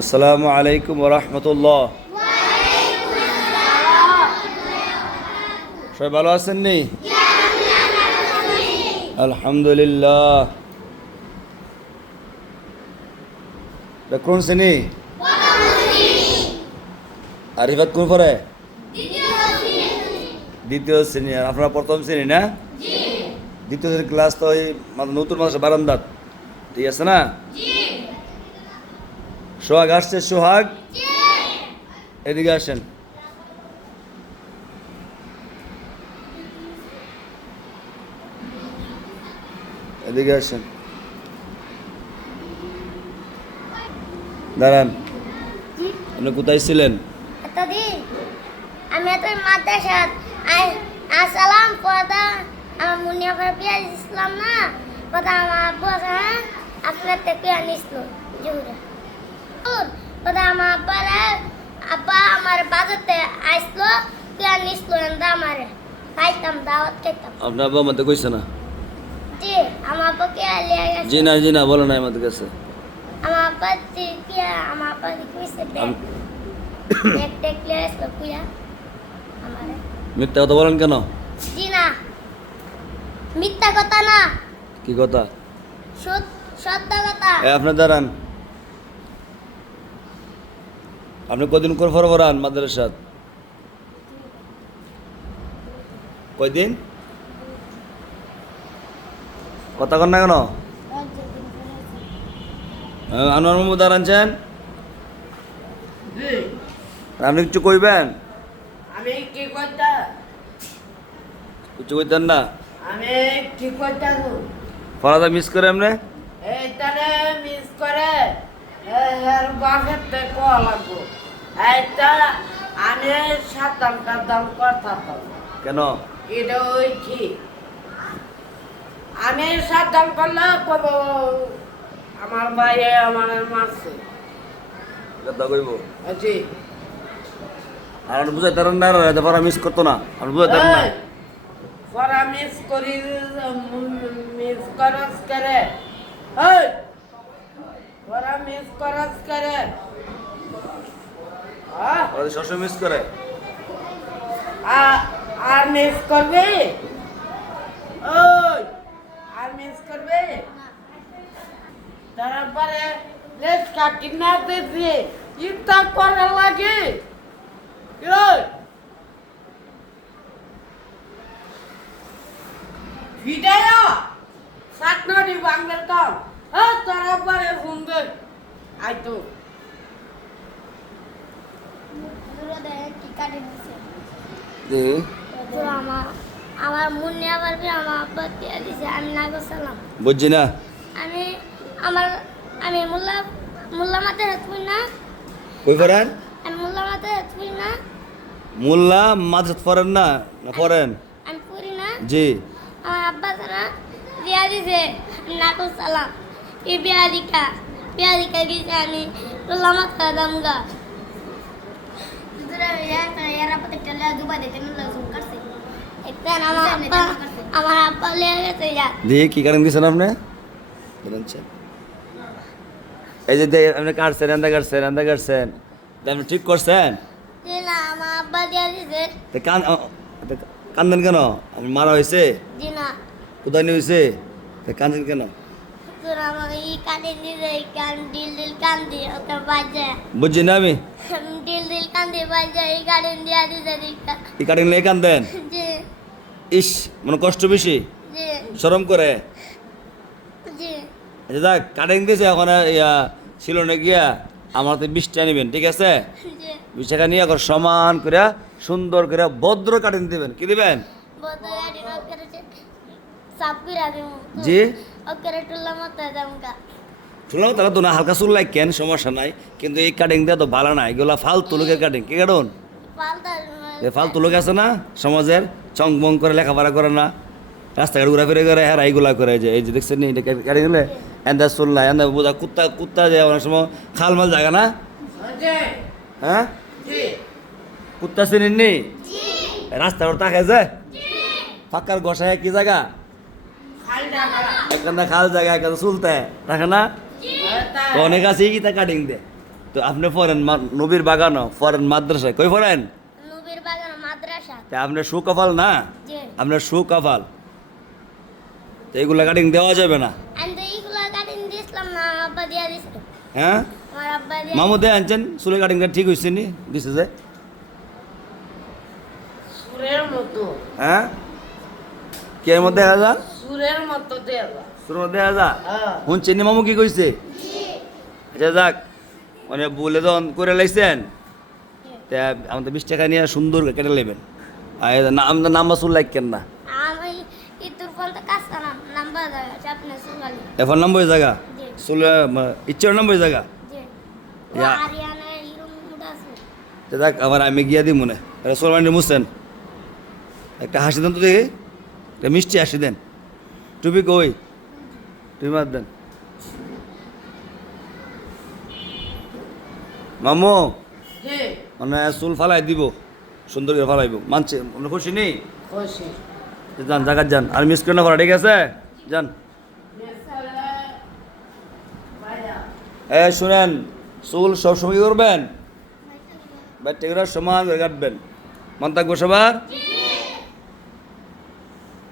আসসালামু আলাইকুম ওয়া রাহমাতুল্লাহ। সবাই ভালো আছেন নি? আলহামদুলিল্লাহ। কোন শ্রেণী? আরিফাত কোন পড়ে? দ্বিতীয় শ্রেণী। আর আপনারা প্রথম শ্রেণী না? দ্বিতীয় শ্রেণীর ক্লাস তো ওই নতুন মাসে বারান্দাত, ঠিক আছে না? সোহাগ আসছে? সোহাগ এদিকে আসেন। এদিকে আসেন, দাঁড়ান। আপনি কোথায় ছিলেন? এতদিন আমি তো মাদ্রাসাত আসসালাম পদা আমার মুনিয়া করে পিয়াজ ইসলাম না পদা আমার আব্বু হ্যাঁ আপনার থেকে আনিসলো জুরে পদা আমার আব্বা আমার বাজাতে আসলো পিয়াজ নিসলো এন্দা আমারে খাইতাম দাওয়াত খেতাম। আপনার আব্বা আমাদের কইছে না? জি আমার আব্বা কে আলিয়া গেছে। জি না বলো না আমাদের কাছে। আমার আব্বা কি আমার আব্বা কইছে ব্যাগ দেখলে আসলো কুয়া আমারে। মিথ্যা কথা বলেন কেন? জি না, মিথ্যা কথা না, কি কথা? সত্য কথা। আপনি দাঁড়ান। আপনি কদিন করে পড়ান মাদ্রাসাত? কয়দিন? কথা কন না কেন? আনোয়ার মাহমুদ দাঁড়ানছেন? আপনি কিছু কইবেন? আমি কি করতা? কিছু কইতেন না? আমি কি করতা? পড়াটা মিস করে এমনি? এইটারে মিস করে হের বাসেতে কোয়া লাগবো। এইটা আমি সাতামটার দাম করতাম। কেন? এটা ওই ঠিক। আমি সাতাম করলে কব আমার ভাই আমার মারছে। কথা কইব? জি। আর আপনি বুঝাইতে পারেন না? পড়া মিস করতো না? আপনি বুঝাইতে পারেন না? পড়া মিস করি মিস করস করে। ওই পড়া মিস করস করে। পড়া সবসময় মিস করে? আর মিস করবে? ওই আর মিস করবে? তারপরে লেস কাটি না দিয়েছে ইতা করা লাগে। ওই ভিডিও সাতনারি বাংলার কাম তারপরে সুন্দর আইতো কি কাটে দিছে জি। তো আমার মুনিয়া পারবে আমার আব্বা দিয়ে দিছে আমি না গেছিলাম। বুঝছি না। আমি মোল্লা মাতে হেতুই না। কই পড়েন? আমি মোল্লা মাতে হেতুই না। মোল্লা মাদ্রাসাত পড়েন না? না পড়েন? আমি পড়ি না। জি। আমার আব্বা তারা দিয়া দিছে আমি না গেছিলাম। এই বিয়ারিকা দিছে আমি মোল্লা মাতে দামগা দুরা ইয়ারা পতে চলে দুবা দিতে মিল জুম করছে একটা আমার আব্বা লিয়ে গেছে যা দিয়ে কি কারণ দিয়েছেন আপনি? বলেন। এই যে আপনি কাটছেন, এন্দা কাটছেন, আপনি ঠিক করছেন? না আমার আব্বা দিয়া দিছে। কান্দেন কেন? আপনি মারা হয়েছে? জি না কোথায় নিয়ে হয়েছে? কান্দেন কেন? তোর আমাকে ই কাটে দিছে দিল কান দিয়ে ওটা বাজে বুঝছি না আমি। দিল কান দিয়ে বাজে এই কাটেন দিয়া দিছে দিকটা। এই কাটিং নিয়ে কান্দেন? জি ইস, মানে কষ্ট বেশি, জি শরম করে। জি আচ্ছা যাক, কাটিং দিয়েছে এখন শিলনে গিয়া আমার তো 20টা নেবেন, ঠিক আছে? জি 20 টাকা নিয়ে এখন সমান করে সুন্দর করে ভদ্র কাটিং দিবেন। কি দিবেন? বড় গাড়ি রক করে সাপ করে দেব। জি। ওকে টুল্লা মত দামকা শুনলাম তারা তো না হালকা চুল কেন, সমস্যা নাই, কিন্তু এই কাটিং দেওয়া তো ভালো না। এগুলা ফালতু লোকের কাটিং। কি কাটুন? পালতা এই ফালতু লোক আছে না সমাজের, চং বং করে লেখাপড়া করে না, রাস্তাঘাট ঘোরাফেরা করে, হ্যাঁ এইগুলা করে। এই যে দেখছেন নি কাটিং দিলে এন্দা চুল নাই, এন্দা বোঝা কুত্তা যায় অনেক সময় খালমাল জায়গা না। হ্যাঁ কুত্তা চিনেন নি? রাস্তা তাকে যায় ফাঁকার গোসায় কি জায়গা? একখানা খাল জায়গা, একখানা চুলতে রাখে না? অনেক আছে কি তা কাটিং দে। তো আপনি পড়েন নবীর বাগানও পড়েন মাদ্রাসায় কই পড়েন নবীর বাগান মাদ্রাসা তা আপনার সুকপাল না জি আপনার সুকপাল তো এগুলা কাটিং দেওয়া যাবে না আমি তো এইগুলো কাটিং দিয়েছিলাম না আব্বা দিয়া দিছিল হ্যাঁ আমার আব্বা দিয়া মামুদে আনছেন চুলের কাটিংটা ঠিক হয়েছে নি দিছে যে সুরের মতো হ্যাঁ কি এর মধ্যে দেখা যা সুরের মতো দেবা তোর মধ্যে দেখা যা হ্যাঁ শুনছেন নি মামু কি কইছে আচ্ছা যাক মানে বলে তো করে লাইছেন তা আমাদের 20 টাকা নিয়ে সুন্দর করে কেটে নেবেন আর আমাদের নাম্বার চুল লাগকেন না আমি ইতুর পর্যন্ত কাজ করাম নাম্বার দেওয়া আপনি সুগালি এখন নম্বর জায়গা জি চুল ইচ্ছার নম্বর জায়গা জি ইয়া। আরিয়ানা হিরো মুড আছে তা যাক আবার আমি গিয়া দিই মনে সোলমানি মুসেন একটা হাসি দেন তো দেখি একটা মিষ্টি হাসি দেন টুপি কই টুপি মার দেন মামু জি মানে চুল ফালাই দিব সুন্দর করে ফালাইব মানছে মনে খুশি নেই খুশি যান জায়গার যান আর মিস করে না করা ঠিক আছে যান শুনেন চুল সবসময় কি করবেন বাচ্চাগুলো সমান করে কাটবেন মন থাকবো সবার